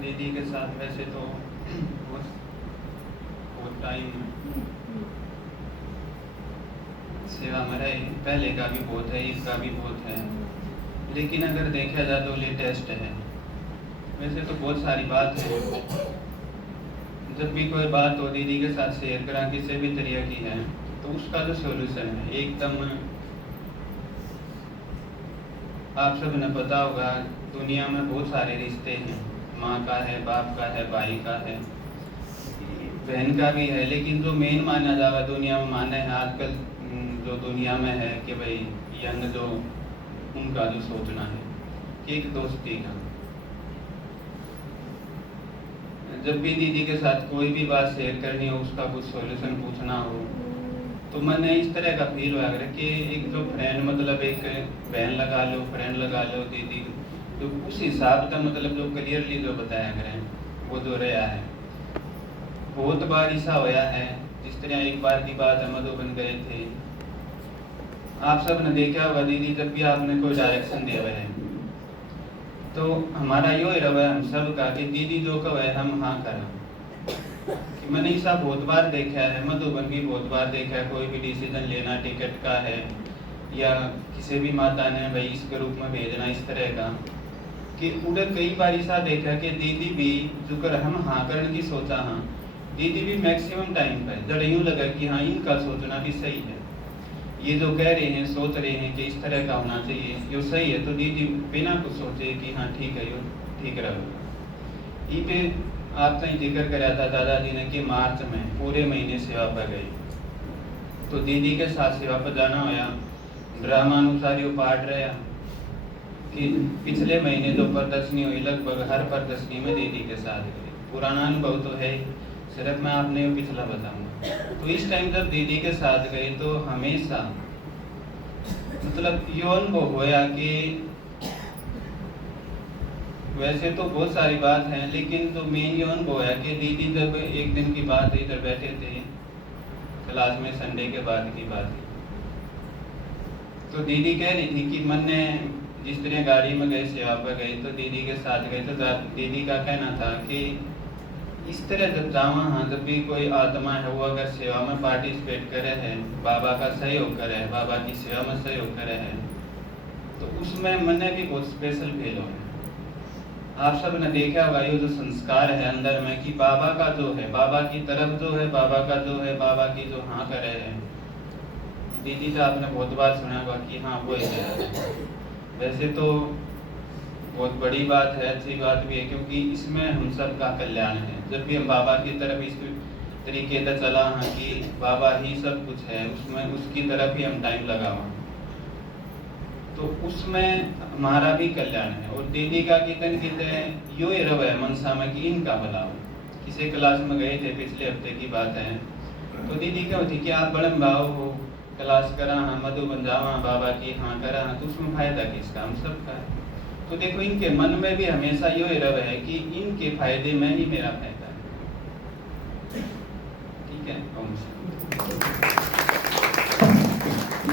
दीदी के साथ वैसे तो बहुत टाइम सेवा में रहे, पहले का भी बहुत है, इसका भी बहुत है, लेकिन अगर देखा जाए तो लेटेस्ट है। वैसे तो बहुत सारी बात है, जब भी कोई बात हो दीदी के साथ शेयर करा किसी भी तरह की है तो उसका जो सॉल्यूशन है एकदम, आप सब ने पता होगा दुनिया में बहुत सारे रिश्ते हैं, माँ का है, बाप का है, भाई का है, बहन का भी है, लेकिन जो मेन माना जावा दुनिया में माना है आजकल जो दुनिया में है कि भाई यंग जो उनका जो सोचना है कि एक दोस्ती का, जब भी दीदी के साथ कोई भी बात शेयर करनी हो, उसका कुछ सॉल्यूशन पूछना हो, तो मैंने इस तरह का फील हुआ करे कि एक जो फ्रेंड, मतलब एक बहन लगा लो, फ्रेंड लगा लो दीदी, तो उस हिसाब का मतलब जो क्लियरली जो बताया करें वो जो रहा है। बहुत बार ऐसा होया है, जिस तरह एक बार की बात है, मधुबन गए थे, आप सब ने देखा होगा दीदी जब भी आपने कोई डायरेक्शन दिया हुआ है तो हमारा यो ही रहा है हम सब का कि दीदी जो कहो है हम हाँ करा। कि मैंने ऐसा बहुत बार देखा है, मधुबन भी बहुत बार देखा है, कोई भी डिसीजन लेना टिकट का है या किसी भी माता ने भाई इस ग्रुप में भेजना इस तरह का, कि उधर कई बार ऐसा देखा कि दीदी भी जो कर हम हाँ करने की सोचा, हाँ दीदी भी मैक्सिमम टाइम पर जब यूँ लगा कि हाँ इनका सोचना भी सही है, ये जो कह रहे हैं सोच रहे हैं कि इस तरह का होना चाहिए, यो सही है, तो दीदी बिना कुछ सोचे कि हाँ ठीक है यो ठीक रहेगा। ये पे आपका जिक्र कराया था दादाजी ने कि मार्च में पूरे महीने सेवा पर गई, तो दीदी के साथ सेवा पर जाना होया, ड्रामा अनुसार यो पाठ रहा कि पिछले महीने जो प्रदर्शनी हुई लगभग हर प्रदर्शनी में दीदी के साथ गई। पुराना अनुभव तो है, सिर्फ मैं आपने पिछला बताऊंगा। तो इस टाइम जब दीदी के साथ गए तो हमेशा मतलब यो अनुभव होया कि वैसे तो बहुत सारी बात है, लेकिन जो मेन यो अनुभव है कि दीदी जब एक दिन की बात है, इधर बैठे थे क्लास में, संडे के बाद की बात है, तो दीदी कह रही थी कि मैंने जिस तरह गाड़ी में गए सेवा पर गए तो दीदी के साथ गए, तो दीदी का कहना था कि इस तरह जब जावा, हाँ जब भी कोई आत्मा है वो अगर सेवा में पार्टिसिपेट करे है, बाबा का सहयोग करे है, बाबा की सेवा में सहयोग करे है, तो उसमें मैंने भी बहुत स्पेशल फील हो। आप सब ने देखा होगा ये जो संस्कार है अंदर में कि बाबा का जो है, बाबा की तरफ जो है, बाबा का जो है, बाबा की जो हाँ करे है, दीदी का आपने बहुत बार सुना होगा कि हाँ वो है। वैसे तो बहुत बड़ी बात है, अच्छी बात भी है, क्योंकि इसमें हम सब का कल्याण है। जब भी हम बाबा की तरफ इस तरीके से चला हाँ कि बाबा ही सब कुछ है, उसमें उसकी तरफ ही हम टाइम लगावा, तो उसमें हमारा भी कल्याण है। और दीदी का कीर्तन कीर्तन यो ही रव है मनसा में कि इनका भला हो। किसी क्लास में गए थे, पिछले हफ्ते की बात है, तो दीदी क्या होती कि आप बड़म भाव हो, क्लास करा हाँ, मधुबन जावा, बाबा की हाँ करा हाँ, तो उसमें फायदा किसका, हम सबका है। तो देखो इनके मन में भी हमेशा यो रव है कि इनके फायदे में ही मेरा फायदा है। ठीक है।